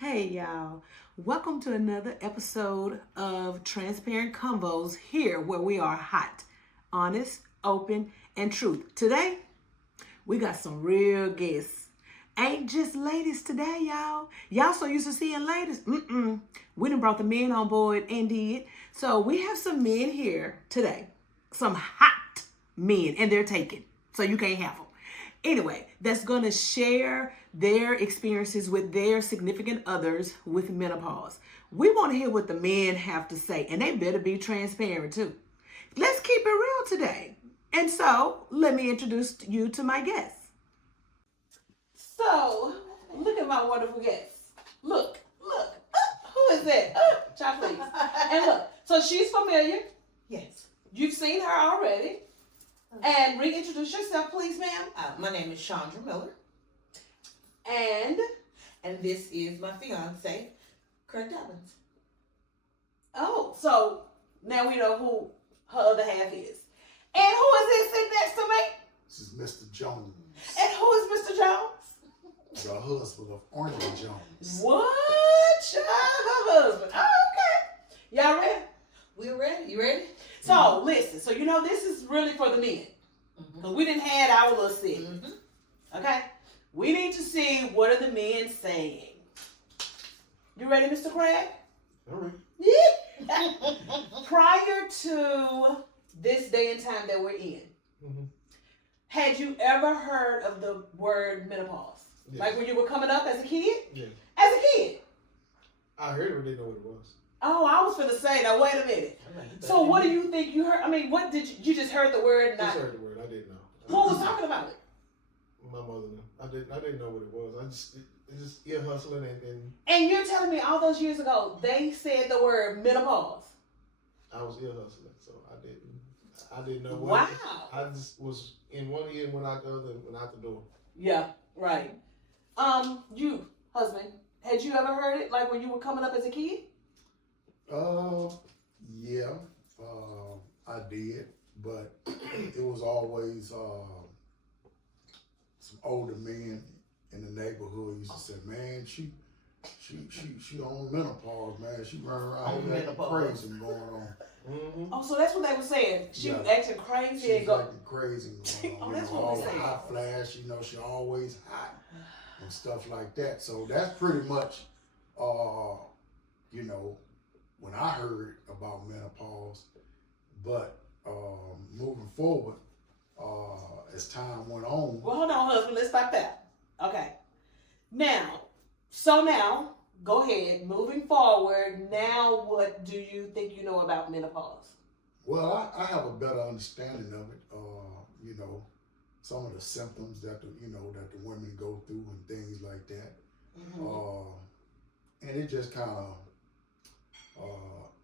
Hey y'all, welcome to another episode of Transparent Convos here where we are hot, honest, open, and truth. Today, we got some real guests. Ain't just ladies today, y'all. Y'all so used to seeing ladies. We done brought the men on board and did. So we have some men here today. Some hot men, and they're taken. So you can't have them. Anyway, that's going to share their experiences with their significant others with menopause. We want to hear what the men have to say, and they better be transparent too. Let's keep it real today. And so, let me introduce you to my guests. So, look at my wonderful guests. Look. Who is that? Child, please. And look, so she's familiar. Yes. You've seen her already. And reintroduce yourself, please, ma'am. My name is Chandra Miller. And this is my fiance, Kurt Dobbins. oh, so now we know who her other half is. And who is this sitting next to me? This is Mr. Jones, And who is Mr. Jones? the husband of Ornament Jones. What? Her husband. Oh, okay. Y'all ready? We ready? You ready? So listen. So this is really for the men. Because we didn't had our little segment. Okay? We need to see what are the men saying. You ready, Mr. Craig? All right. Yeah. Prior to this day and time that we're in, had you ever heard of the word menopause? Yes. Like when you were coming up as a kid? Yeah. As a kid? I heard it, but didn't know what it was. Oh, I was finna say, now wait a minute. So what do you think you heard? I mean, what did you just heard the word? I just heard the word. I didn't know. Who was talking about it? My mother knew. I didn't know what it was. It just ear hustling and And you're telling me all those years ago, they said the word menopause. I was ear hustling, so I didn't know what. Wow. I just was in one ear and went out the other and went out the door. Yeah, right. You, husband, had you ever heard it like when you were coming up as a kid? Yeah, I did, but it was always some older men in the neighborhood used to say, "Man, she on menopause, man. She running around here acting crazy and going on." Oh, so that's what they were saying. She was acting crazy She's and go. acting crazy and going on. Oh, that's what all we the say. hot flash, she always hot and stuff like that. So that's pretty much, when I heard about menopause. But moving forward, as time went on. Well, hold on, husband. Let's stop that. Okay. Now, go ahead. Moving forward, now what do you think you know about menopause? Well, I have a better understanding of it. Some of the symptoms that the women go through and things like that. And it just kind of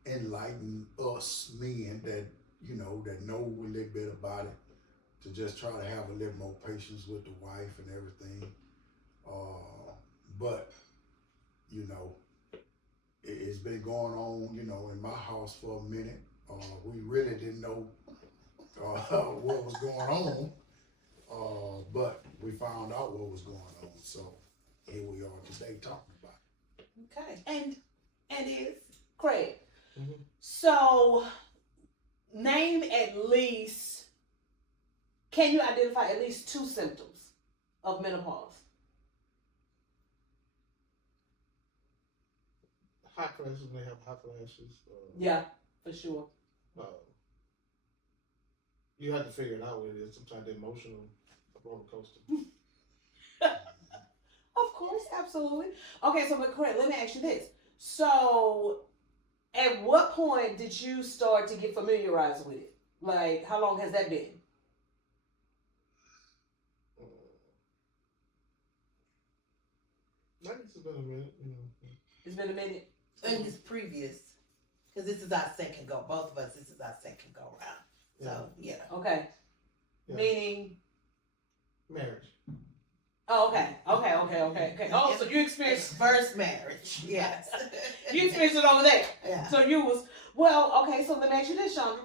enlighten us men that know a little bit about it, to just try to have a little more patience with the wife and everything. But it's been going on in my house for a minute. We really didn't know what was going on, but we found out what was going on. So here we are today talking about it. Okay. And is Craig. Mm-hmm. So name at least. Can you identify at least 2 symptoms of menopause? Hot flashes, when they have hot flashes. Yeah, for sure. You have to figure it out what it is. Sometimes the emotional roller coaster. Of course, absolutely. Okay, so but Craig, let me ask you this. So at what point did you start to get familiarized with it? Like, how long has that been? I guess it's been a minute. It's been a minute. And his previous, because this is our second go. Both of us, this is our second go round. So yeah. Okay. Yeah. Meaning. Marriage. Oh, okay. Oh, so you experienced It's first marriage. Yes. you experienced it over there. Yeah. So you was okay. So let me ask you this, Chandra.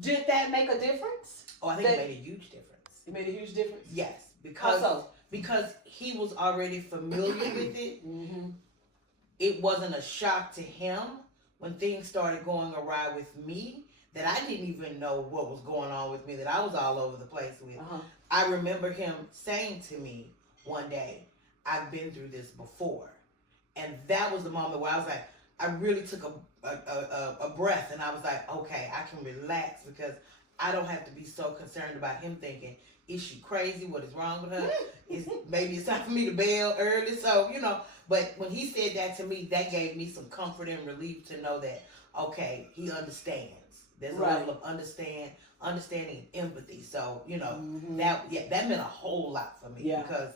Did that make a difference? Oh, I think it made a huge difference. It made a huge difference. Yes, How because so? because he was already familiar with it. Mm-hmm. it wasn't a shock to him when things started going awry with me that I didn't even know what was going on with me, that I was all over the place with. I remember him saying to me one day, I've been through this before. And that was the moment where I was like, I really took a breath, and I was like, okay, I can relax because I don't have to be so concerned about him thinking, is she crazy? What is wrong with her? Maybe it's time for me to bail early. So, but when he said that to me, that gave me some comfort and relief to know that, okay, he understands. There's a level of understanding and empathy. So, that meant a whole lot for me because,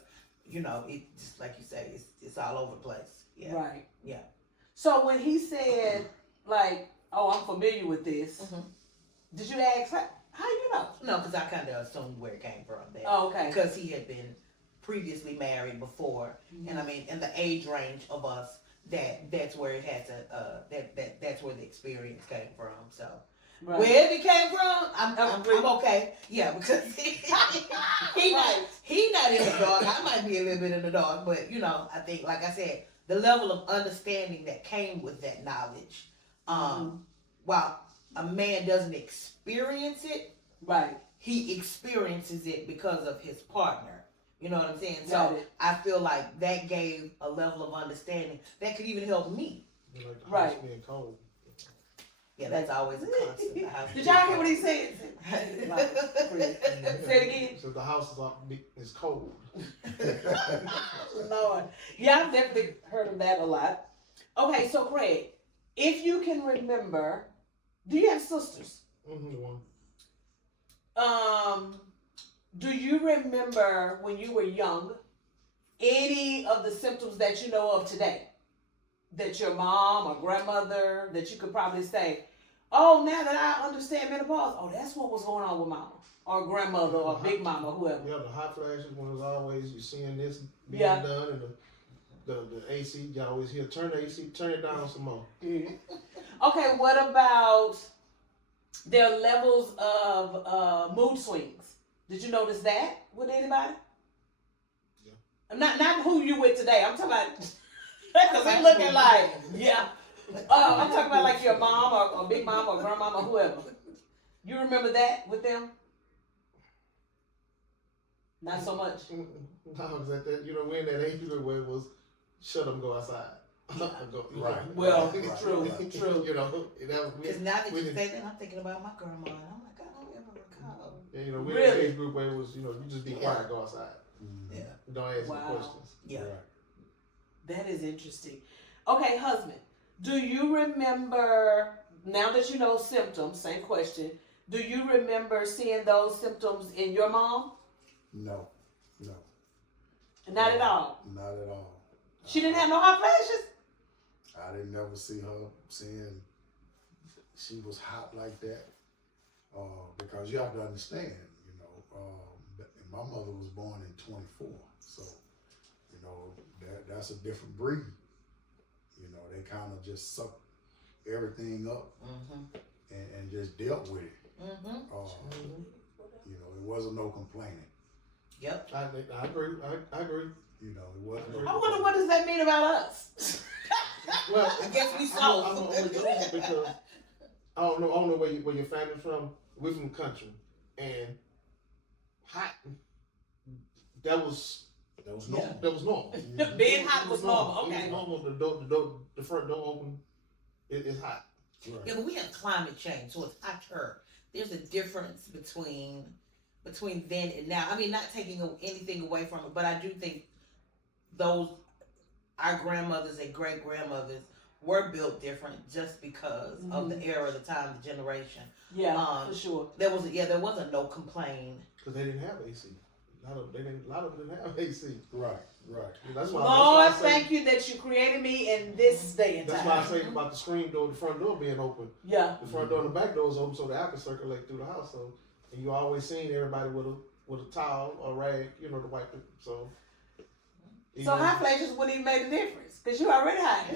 it just like you say, it's all over the place. Yeah. Right. Yeah. So when he said, like, oh, I'm familiar with this, did you ask how you know? No, because I kind of assumed where it came from there. Oh, okay. Because he had been previously married before, and I mean, in the age range of us, that's where it had to that's where the experience came from. So wherever it came from, I'm okay. Yeah, because he not in the dark. I might be a little bit in the dark, but I think, like I said, the level of understanding that came with that knowledge, while a man doesn't experience it, he experiences it because of his partner. You know what I'm saying? So I feel like that gave a level of understanding that could even help me. Like the house being cold. Yeah, that's always a constant. Did y'all hear what he said? Say it again. So the house is cold. Lord. Yeah, I've definitely heard of that a lot. Okay, so Craig, if you can remember, do you have sisters? One. Do you remember when you were young any of the symptoms that you know of today? That your mom or grandmother, that you could probably say, oh, now that I understand menopause, oh, that's what was going on with mama or grandmother or big mama, whoever. Yeah, the hot flashes when it was always you seeing this being done, and the AC, you always hear, turn the AC, turn it down some more. Okay, what about their levels of mood swings? Did you notice that with anybody? Yeah. Not who you with today. I'm talking about, because they're looking like, I'm talking about like your mom or big mom or grandmama or whoever. You remember that with them? Not so much. No, because we're in that age where it was, shut them, go outside. Right. Well, right. true. Because now that you say that, I'm thinking about my grandma, and I'm like, I don't ever recall. Yeah, we're in that age group where it was, you just be quiet, go outside. Yeah. Don't ask any questions. Yeah. Right. That is interesting. Okay, husband, do you remember, now that you know symptoms, same question, do you remember seeing those symptoms in your mom? No. Not at all? Not at all. She didn't have no hot flashes? I didn't never see her saying she was hot like that. Because you have to understand, my mother was born in 24, so, that's a different breed. They kind of just sucked everything up and just dealt with it. It wasn't no complaining. Yep. I agree. I agree. It wasn't. I wonder what does that mean about us? Well, I guess we saw. I'm only doing it because I don't know where your family's from. We're from the country, and hot. That was normal. That was normal. Being hot was normal. Okay. It was normal. The front door open. It's hot. Right. Yeah, but we have climate change, so it's hotter. There's a difference between then and now. I mean, not taking anything away from it, but I do think our grandmothers and great grandmothers were built different just because of the era, the time, the generation. Yeah, for sure. There wasn't no complaint. Because they didn't have AC. A lot of them didn't have AC. Right. That's why. Lord, thank you that you created me in this day and time. That's why I say about the screen door, the front door being open. Yeah. The front door and the back door is open so the air can circulate through the house. So, and you always seen everybody with a towel or rag, to wipe it. So hot flashes wouldn't even make a difference because you already hot.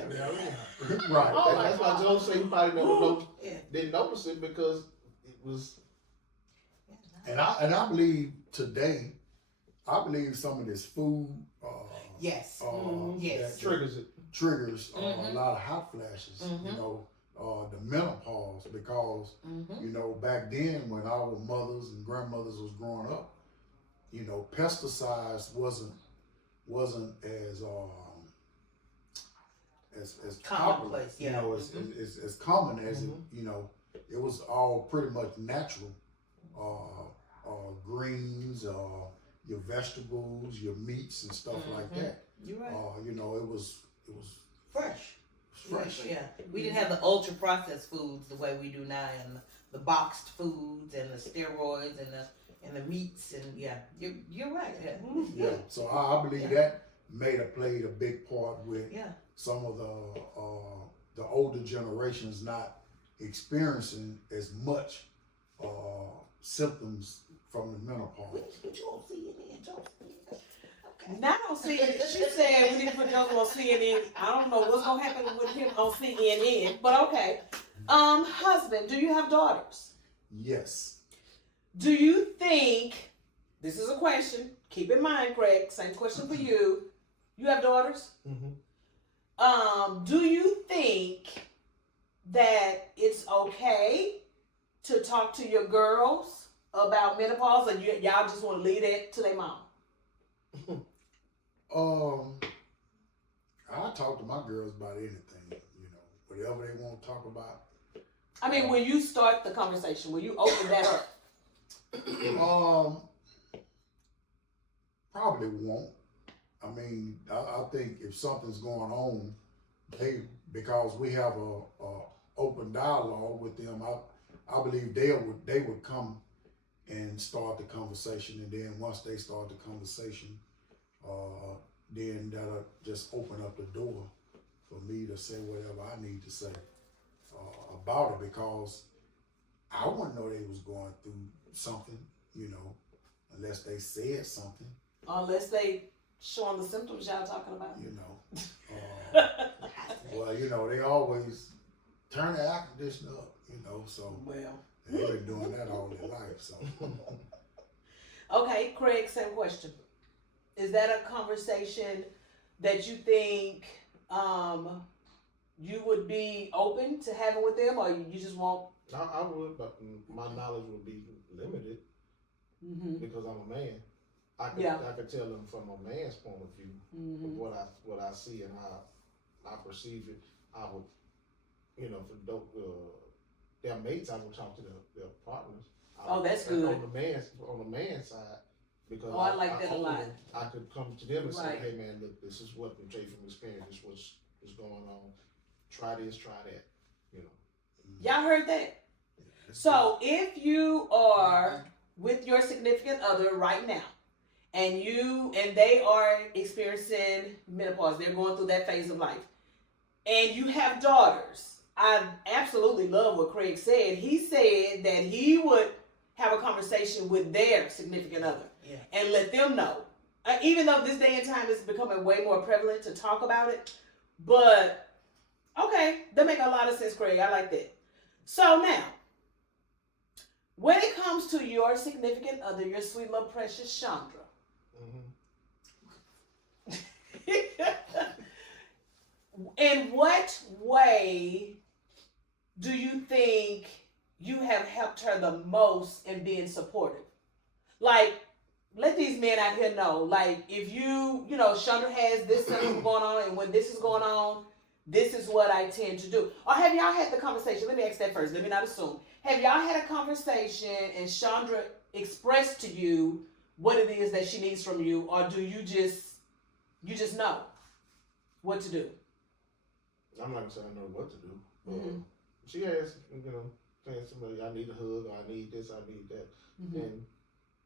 Right. That's why Joe said you probably didn't notice it because it was. And I believe today, some of this food, Yes. That Triggers it. triggers a lot of hot flashes. You know, the menopause, because you know, back then when our mothers and grandmothers was growing up, you know, pesticides wasn't as popular, commonplace. you Yeah. know, as common as it, you know, it was all pretty much natural. Greens, your vegetables, your meats and stuff like that. You're right. You know, it was Fresh. fresh. Yeah. We didn't have the ultra processed foods the way we do now, and the boxed foods and the steroids and the meats, and yeah, you're right. Yeah. So I believe that played a big part with some of the older generations not experiencing as much symptoms from the menopause. Not on CNN. She said we need to put Joseph on CNN. I don't know what's gonna happen with him on CNN, but okay. Husband, do you have daughters? Yes. Do you think, this is a question, keep in mind, Greg, same question for you. You have daughters? Do you think that it's okay to talk to your girls about menopause, or y'all just want to leave that to their mom? I talk to my girls about anything, you know, whatever they want to talk about. I mean, when you start the conversation, when you open that up? Probably won't. I mean, I think if something's going on, because we have a open dialogue with them, I believe they would come and start the conversation, and then once they start the conversation, then that'll just open up the door for me to say whatever I need to say about it, because I wouldn't know they was going through something, you know, unless they said something. Unless they showing the symptoms y'all talking about. You know. Well, you know, they always turn the air conditioner up, you know, so they've been doing that all their life, so. Okay, Craig, same question. Is that a conversation that you think you would be open to having with them, or you just won't? I would, but my knowledge would be limited because I'm a man. I could tell them from a man's point of view what I see and how I perceive it. I would, you know, for their mates, I would talk to their partners. That's good. On the man's side, because I like that a lot. I could come to them and say, "Hey, man, look, this is what we take from experience. This is going on. Try this, try that." You know. Y'all heard that? So if you are with your significant other right now, and they are experiencing menopause, they're going through that phase of life, and you have daughters, I absolutely love what Craig said. He said that he would have a conversation with their significant other and let them know. Even though this day and time is becoming way more prevalent to talk about it, but okay, that make a lot of sense, Craig. I like that. So now, when it comes to your significant other, your sweet little precious Chandra, in what way do you think you have helped her the most in being supportive? Like, let these men out here know, like, if you know, Chandra has this symptom going on, and when this is going on, this is what I tend to do. Or have y'all had the conversation? Let me ask that first. Let me not assume. Have y'all had a conversation and Chandra expressed to you what it is that she needs from you, or do you just know what to do? I'm not gonna say I know what to do. She has, you know, saying somebody, I need a hug, or I need this, I need that, and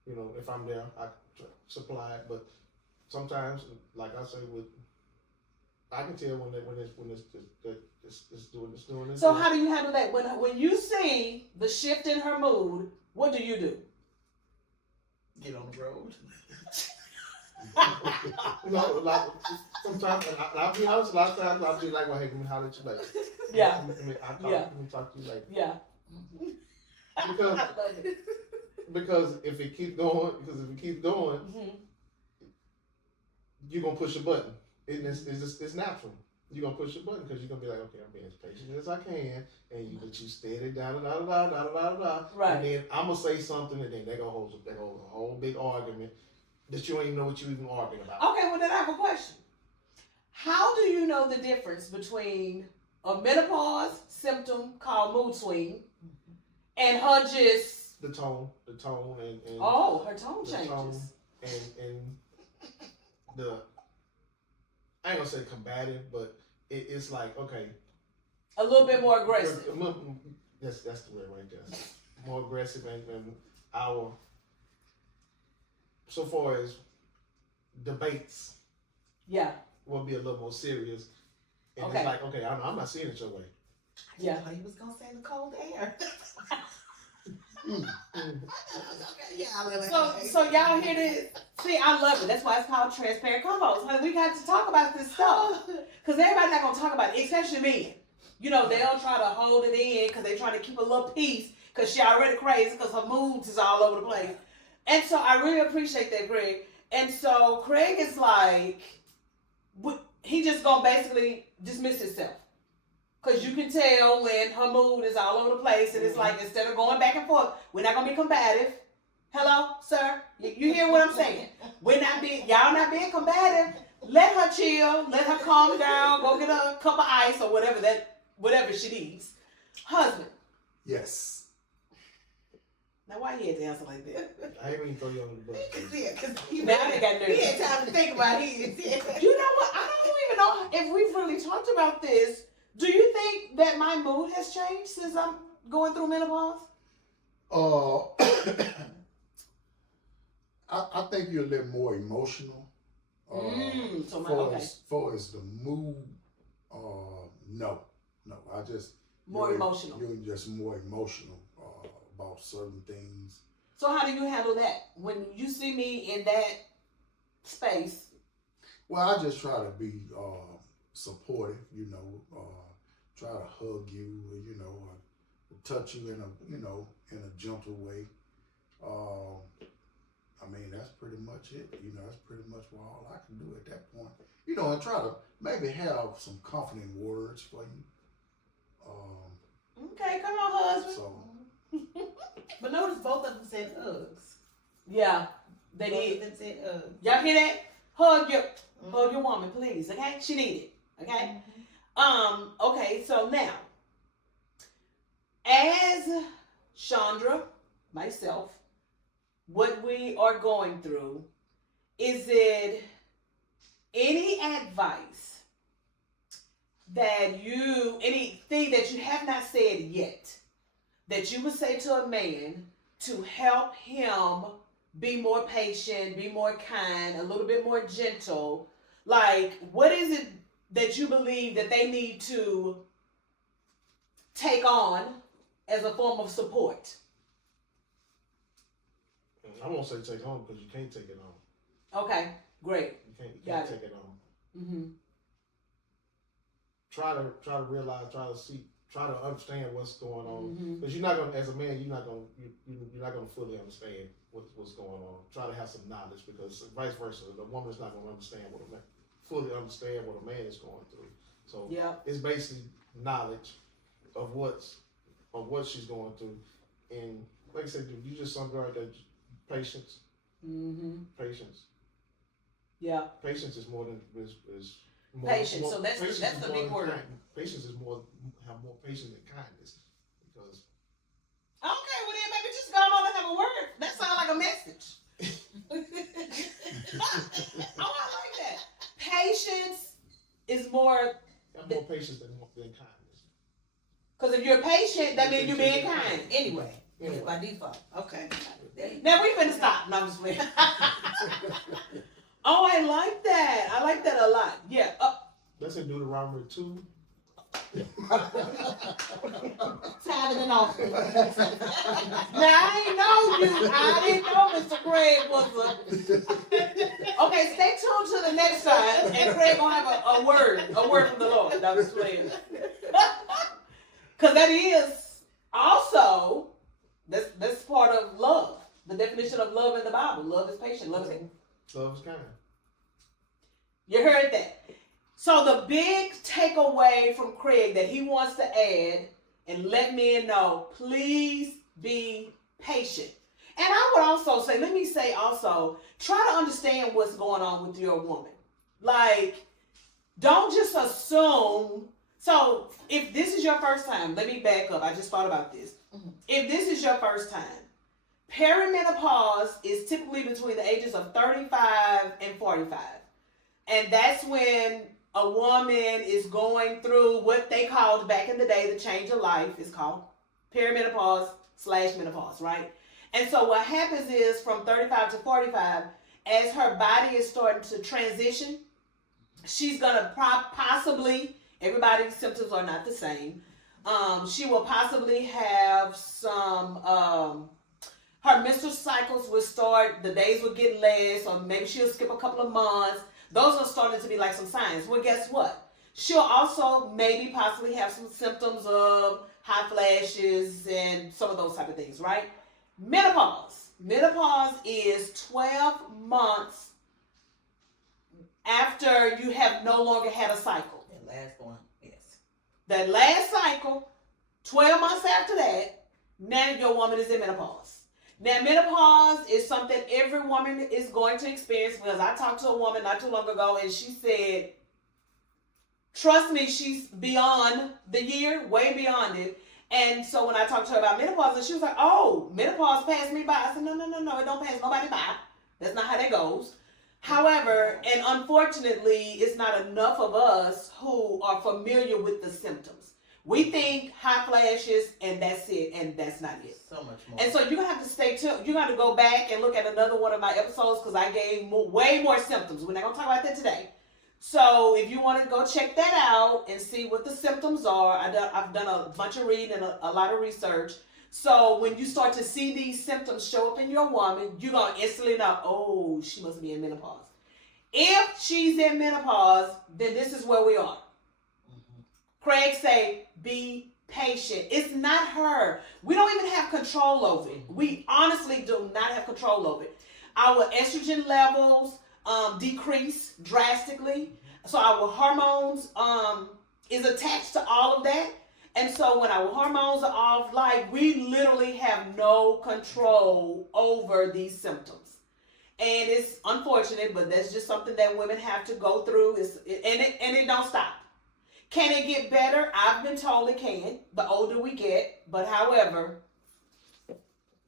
you know, if I'm there, I supply it. But sometimes, like I say, I can tell when it's doing this. So how do you handle that when you see the shift in her mood? What do you do? Get on the road. No, like sometimes, and I'll be honest. A lot of times I'll be like, "Well, hey, can we holler at you later?" Yeah. I'll talk to you later. Yeah. Because if it keeps going, you're gonna push a button. It's natural. You're gonna push a button because you're gonna be like, okay, I'm being as patient as I can, and but you steady da da da da da da da. Right. And then I'm gonna say something, and then they're gonna hold a whole big argument that you don't even know what you even arguing about. Okay, well then I have a question. How do you know the difference between a menopause symptom called mood swing and her just The tone, and her tone the changes. tone and the I ain't gonna say combative, but it's like, okay, A little bit more aggressive. That's the word right there. More aggressive and our so far as debates Yeah. will be a little more serious. And Okay. it's like, okay, I'm not seeing it your way. Yeah. I thought he was gonna say the cold air. So y'all hear this? See, I love it. That's why it's called transparent combos. Honey, we got to talk about this stuff. Because everybody's not going to talk about it, especially men. You know, they'll try to hold it in because they're trying to keep a little peace because she already crazy because her moods is all over the place. And so I really appreciate that, Greg. And so Craig is like, he just going to basically dismiss himself. Because you can tell when her mood is all over the place and it's like, instead of going back and forth, we're not going to be combative. Hello, sir? You hear what I'm saying? Y'all not being combative. Let her chill. Let her calm down. Go get a cup of ice or whatever she needs. Husband. Yes. Now, why you had to answer like that? I ain't even throw you under the bus. Now they got nervous. He had time to think about it. You know what? I don't even know if we've really talked about this. Do you think that my mood has changed since I'm going through menopause? I think you're a little more emotional. Far as the mood, no. I just more emotional. You're just more emotional about certain things. So how do you handle that when you see me in that space? Well, I just try to be supportive. Try to hug you, touch you in a gentle way. That's pretty much it. That's pretty much all I can do at that point. And try to maybe have some comforting words for you. Okay, come on, husband. So, But notice both of them said hugs. Yeah, they Both did. of them said hugs. Y'all hear that? Hug your woman, please. Okay, she need it. Okay. Okay. So now, as Chandra, myself, what we are going through, is it any advice anything that you have not said yet, that you would say to a man to help him be more patient, be more kind, a little bit more gentle? Like, what is it that you believe that they need to take on as a form of support? I won't say take on because you can't take it on. Okay, great. You can't take it on. Mm-hmm. Try to realize, try to understand what's going on. Mm-hmm. Because you're not gonna, as a man, you're not gonna fully understand what's going on. Try to have some knowledge, because vice versa, the woman's not gonna fully understand what a man is going through. So it's basically knowledge of what she's going through, and like I said, you just some girl that patience. Mm-hmm. Patience. Yeah. Patience is more than more, patience. More, so that's the big word. Patience is have more patience than kindness, because. Okay, well then maybe just go on and have a word. That sounds like a message. Oh, I like that. Patience is more. Have more patience than kindness. Because if you're patient, that means you're being kind. Anyway. By default. Okay. Now we finna stop. No, I'm just playing. Oh, I like that. I like that a lot. Yeah. That's in Deuteronomy 2. Tithing and offering. Now I didn't know Mr. Craig was a. Okay, stay tuned to the next time, and Craig gonna have a word from the Lord. No, I'm just playing. Because that is also that's part of love. The definition of love in the Bible: love is patient, love is Love is kind. You heard that. So the big takeaway from Craig that he wants to add and let men know, please be patient. And I would also say, let me say also, try to understand what's going on with your woman. Like, don't just assume. So if this is your first time, let me back up. I just thought about this. If this is your first time, perimenopause is typically between the ages of 35 and 45. And that's when a woman is going through what they called back in the day the change of life. Is called perimenopause/menopause, right? And so what happens is from 35 to 45, as her body is starting to transition, she's going to possibly, everybody's symptoms are not the same. She will possibly have some, her menstrual cycles will start, the days will get less, or maybe she'll skip a couple of months. Those are starting to be like some signs. Well, guess what? She'll also maybe possibly have some symptoms of hot flashes and some of those type of things, right? Menopause. Menopause is 12 months after you have no longer had a cycle. That last one, yes. That last cycle, 12 months after that, now your woman is in menopause. Now, menopause is something every woman is going to experience, because I talked to a woman not too long ago and she said, trust me, she's beyond the year, way beyond it. And so when I talked to her about menopause, and she was like, oh, menopause passed me by. I said, no, it don't pass nobody by. That's not how that goes. However, and unfortunately, it's not enough of us who are familiar with the symptoms. We think hot flashes and that's it, and that's not it. So much more. And so you're going to have to stay tuned. You're going to go back and look at another one of my episodes, because I gave way more symptoms. We're not going to talk about that today. So if you want to go check that out and see what the symptoms are, I've done a bunch of reading and a lot of research. So when you start to see these symptoms show up in your woman, you're going to instantly know, oh, she must be in menopause. If she's in menopause, then this is where we are. Craig say, be patient. It's not her. We don't even have control over it. We honestly do not have control over it. Our estrogen levels decrease drastically. So our hormones is attached to all of that. And so when our hormones are off, like, we literally have no control over these symptoms. And it's unfortunate, but that's just something that women have to go through. And it don't stop. Can it get better? I've been told it can, the older we get. But however,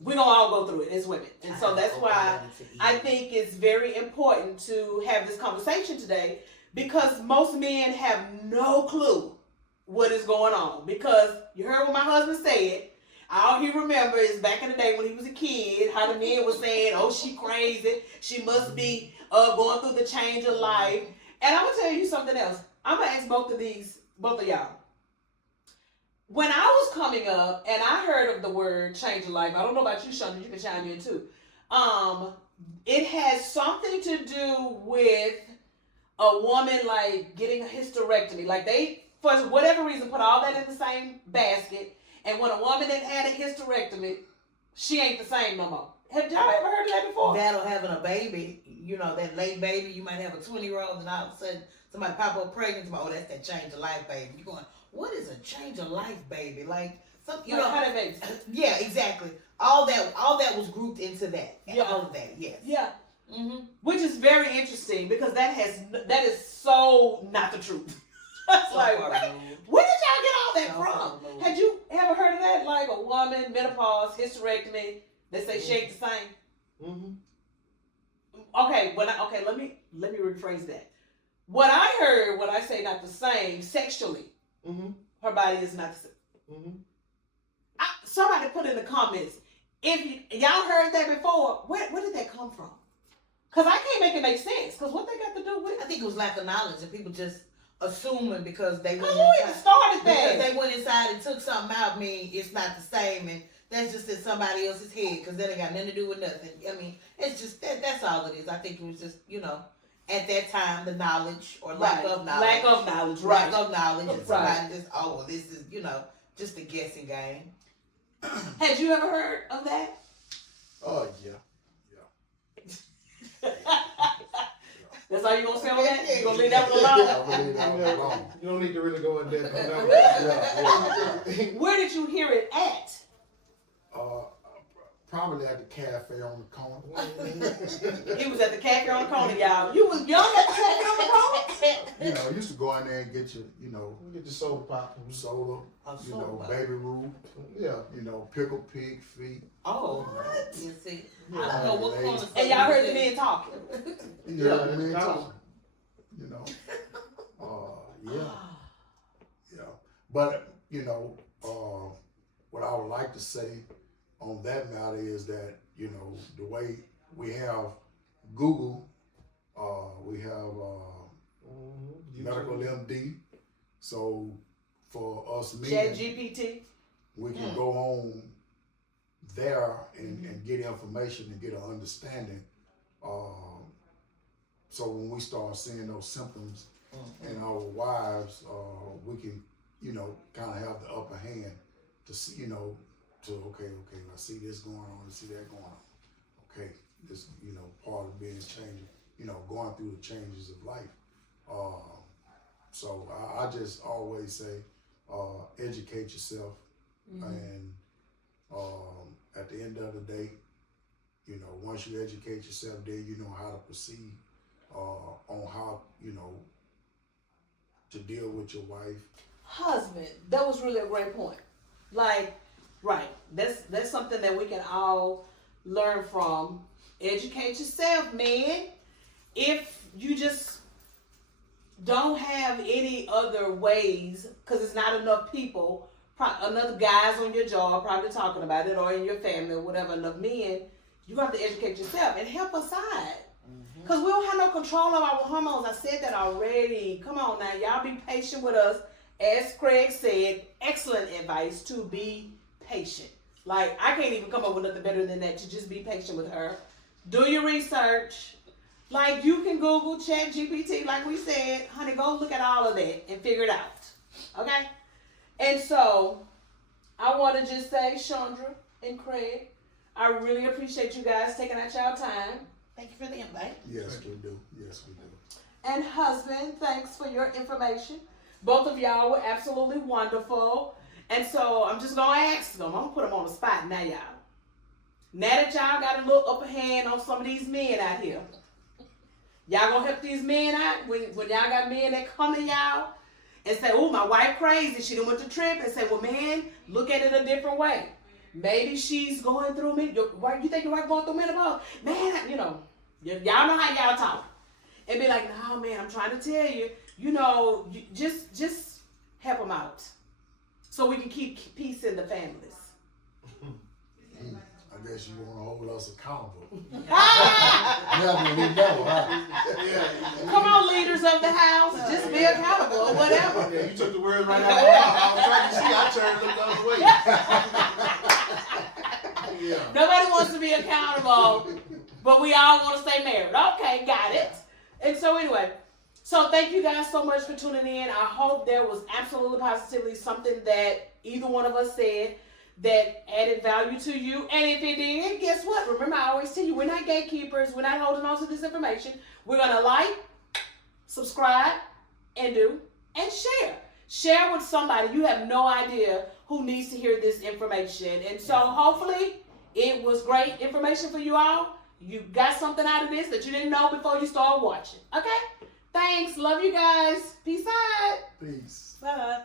we're going to all go through it as women. And so that's why I think it's very important to have this conversation today, because most men have no clue what is going on. Because you heard what my husband said. All he remember is back in the day when he was a kid, how the men were saying, oh, she crazy. She must be going through the change of life. And I'm going to tell you something else. I'm going to ask both of y'all. When I was coming up and I heard of the word change of life, I don't know about you, Shonda, you can chime in too. It has something to do with a woman like getting a hysterectomy. Like they, for whatever reason, put all that in the same basket. And when a woman that had a hysterectomy, she ain't the same no more. Have y'all ever heard of that before? Battle having a baby, you know, that late baby, you might have a 20-year-old and all of a sudden somebody pop up pregnant, oh, that's that change of life baby. You're going, what is a change of life baby? Like, some, you know, how that makes yeah, exactly. All that was grouped into that. Yeah. All of that, yes. Yeah. Mm-hmm. Which is very interesting, because that is so not the truth. It's So like, far where did y'all get all that from? Had you ever heard of that? Like a woman, menopause, hysterectomy, they say she ain't the same. Mm-hmm. Okay, let me rephrase that. What I heard, when I say not the same, sexually, her body is not the same. Somebody put in the comments, if y'all heard that before, where did that come from? Because I can't make it make sense. Because what they got to do with it? I think it was lack of knowledge and people just assuming because they went who even started that? Because they went inside and took something out, mean it's not the same, and that's just in somebody else's head, because that ain't got nothing to do with nothing. I mean, it's just that's all it is. I think it was just, you know, at that time, the knowledge or lack of knowledge. Lack of knowledge, right. Lack of knowledge. And Right. somebody just, oh, well, this is, you know, just a guessing game. Had you ever heard of that? Oh, yeah. That's all you gonna say on that? You gonna leave that one alone? I'm gonna leave that one alone. You don't need to really go in depth on that one. Where did you hear it at? Probably at the cafe on the corner. He was at the cafe on the corner, y'all. You was young at the cafe on the corner? You know, used to go in there and get your, Get your soda pop. soda, baby Ruth, Yeah. pickled pig feet. Oh, you see, I Yeah. don't know what corner. And y'all heard the men talking. You heard the men talking. Yeah. But, what I would like to say on that matter is that, the way we have Google, we have Medical MD. So for us men, ChatGPT. we can go on there and get information and get an understanding. So when we start seeing those symptoms in our wives, we can, kind of have the upper hand to see, okay, I see this going on, I see that going on. Okay, this, part of being changing, going through the changes of life. So I just always say, educate yourself, and at the end of the day, once you educate yourself, then you know how to proceed on how, to deal with your wife. Husband, that was really a great point. Like, right, that's something that we can all learn from. Educate yourself, man. If you just don't have any other ways, because it's not enough people, another guys on your job probably talking about it, or in your family, or whatever, enough men, you have to educate yourself and help aside. Because we don't have no control of our hormones. I said that already. Come on now, y'all be patient with us. As Craig said, excellent advice to be patient. Like, I can't even come up with nothing better than that, to just be patient with her. Do your research. Like, you can Google, ChatGPT, like we said. Honey, go look at all of that and figure it out. Okay? And so, I want to just say, Chandra and Craig, I really appreciate you guys taking out y'all time. Thank you for the invite. Yes, we do. And husband, thanks for your information. Both of y'all were absolutely wonderful. And so I'm just going to ask them. I'm going to put them on the spot now, y'all. Now that y'all got a little upper hand on some of these men out here, y'all going to help these men out? When y'all got men that come to y'all and say, oh, my wife crazy. She done went to trip, and say, well, man, look at it a different way. Maybe she's going through me. You think your wife going through menopause? Man, y'all know how y'all talk. And be like, no, man, I'm trying to tell you, just help them out. So we can keep peace in the families. I guess you want to hold us accountable. Yeah. Never we know, huh? Come on, leaders of the house, just be accountable or whatever. Yeah, you took the words right out of my mouth. I was trying to see. I turned the other way. Yeah. Nobody wants to be accountable, but we all want to stay married. Okay, got it. And so anyway, so thank you guys so much for tuning in. I hope there was absolutely positively something that either one of us said that added value to you. And if it did, guess what? Remember, I always tell you, we're not gatekeepers. We're not holding on to this information. We're going to like, subscribe, and share. Share with somebody. You have no idea who needs to hear this information. And so hopefully it was great information for you all. You got something out of this that you didn't know before you started watching. Okay? Thanks. Love you guys. Peace out. Peace. Bye.